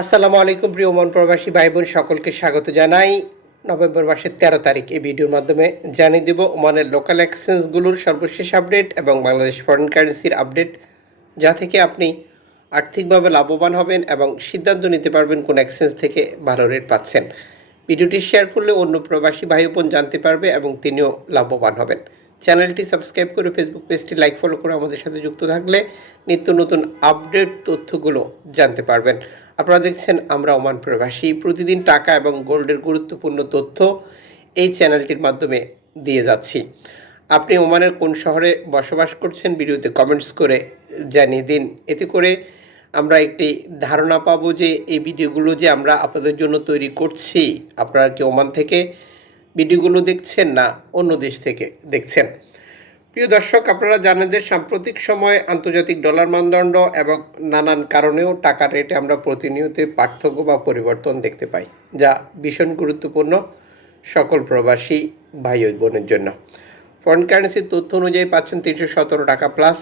আসসালামু আলাইকুম, প্রিয় মন প্রবাসী ভাই বোন সকলকে স্বাগত জানাই। নভেম্বর মাসের তেরো তারিখ, এই ভিডিওর মাধ্যমে জানিয়ে দেব ওমানের লোকাল এক্সচেঞ্জগুলোর সর্বশেষ আপডেট এবং বাংলাদেশ ফরেন কারেন্সির আপডেট, যা থেকে আপনি আর্থিকভাবে লাভবান হবেন এবং সিদ্ধান্ত নিতে পারবেন কোন এক্সচেঞ্জ থেকে ভালো রেট পাচ্ছেন। ভিডিওটি শেয়ার করলে অন্য প্রবাসী ভাই বোন জানতে পারবে এবং তিনিও লাভবান হবেন। চ্যানেলটি সাবস্ক্রাইব করে ফেসবুক পেজটি লাইক ফলো করে আমাদের সাথে যুক্ত থাকলে নিত্য নতুন আপডেট তথ্যগুলো জানতে পারবেন। আপনারা দেখছেন আমরা ওমান প্রবাসী। প্রতিদিন টাকা এবং গোল্ডের গুরুত্বপূর্ণ তথ্য এই চ্যানেলটির মাধ্যমে দিয়ে যাচ্ছি। আপনি ওমানের কোন শহরে বসবাস করছেন ভিডিওতে কমেন্টস করে জানিয়ে দিন। এতে করে আমরা একটি ধারণা পাবো যে এই ভিডিওগুলো যে আমরা আপনাদের জন্য তৈরি করছি, আপনারা কি ওমান থেকে ভিডিওগুলো দেখছেন না, অন্য দেশ থেকে দেখছেন। প্রিয় দর্শক, আপনারা জানেন যে সাম্প্রতিক সময়ে আন্তর্জাতিক ডলার মানদণ্ড এবং নানান কারণেও টাকা রেটে আমরা প্রতিনিয়ত পার্থক্য বা পরিবর্তন দেখতে পাই, যা ভীষণ গুরুত্বপূর্ণ সকল প্রবাসী ভাই বোনের জন্য। ফরেন কারেন্সির তথ্য অনুযায়ী পাচ্ছেন তিনশো সতেরো টাকা প্লাস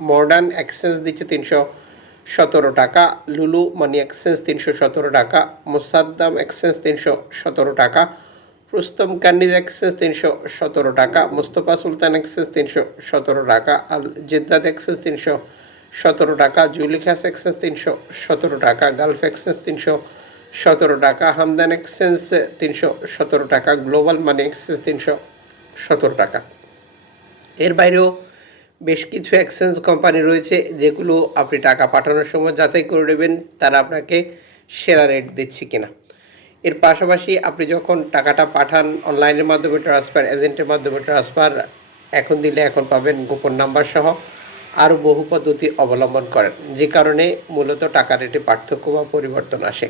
মডার্ন এক্সচেঞ্জ দিচ্ছে তিনশো সতেরো টাকা, লুলু মানি এক্সচেঞ্জ তিনশো সতেরো টাকা, মোসাদ্দাম এক্সচেঞ্জ তিনশো সতেরো টাকা রুস্তম কান্ডিজ এক্সেস তিনশো সতেরো টাকা, মুস্তফা সুলতান এক্সেস তিনশো সতেরো টাকা, আল জেদ্দাদ এক্সেস তিনশো সতেরো টাকা জুলিখাস এক্সেস তিনশো সতেরো টাকা, গালফ এক্সেস তিনশো সতেরো টাকা, হামদান এক্সচেঞ্জ তিনশো সতেরো টাকা, গ্লোবাল মানি এক্সেস তিনশো সতেরো টাকা। এর বাইরেও বেশ কিছু এক্সচেঞ্জ কোম্পানি রয়েছে যেগুলো আপনি টাকা পাঠানোর সময় যাচাই করে নেবেন, তারা আপনাকে সেরা রেট দিচ্ছে কিনা। এর পাশাপাশি আপনি যখন টাকাটা পাঠান অনলাইনের মাধ্যমে ট্রান্সফার এজেন্টের মাধ্যমে ট্রান্সফার এখন দিলে এখন পাবেন গোপন নাম্বার সহ আরও বহু পদ্ধতি অবলম্বন করেন। যে কারণে মূলত টাকা রেটে পার্থক্য বা পরিবর্তন আসে।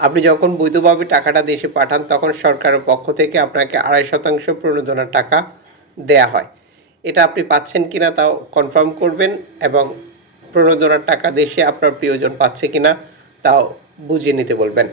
আপনি যখন বৈধভাবে টাকাটা দেশে পাঠান, তখন সরকারের পক্ষ থেকে আপনাকে আড়াই শতাংশ প্রণোদনার টাকা দেয়া হয়। এটা আপনি পাচ্ছেন কিনা তাও কনফার্ম করবেন এবং প্রণোদনার টাকা দেশে আপনার প্রিয়জন পাচ্ছে কিনা তাও বুঝিয়ে নিতে বলবেন।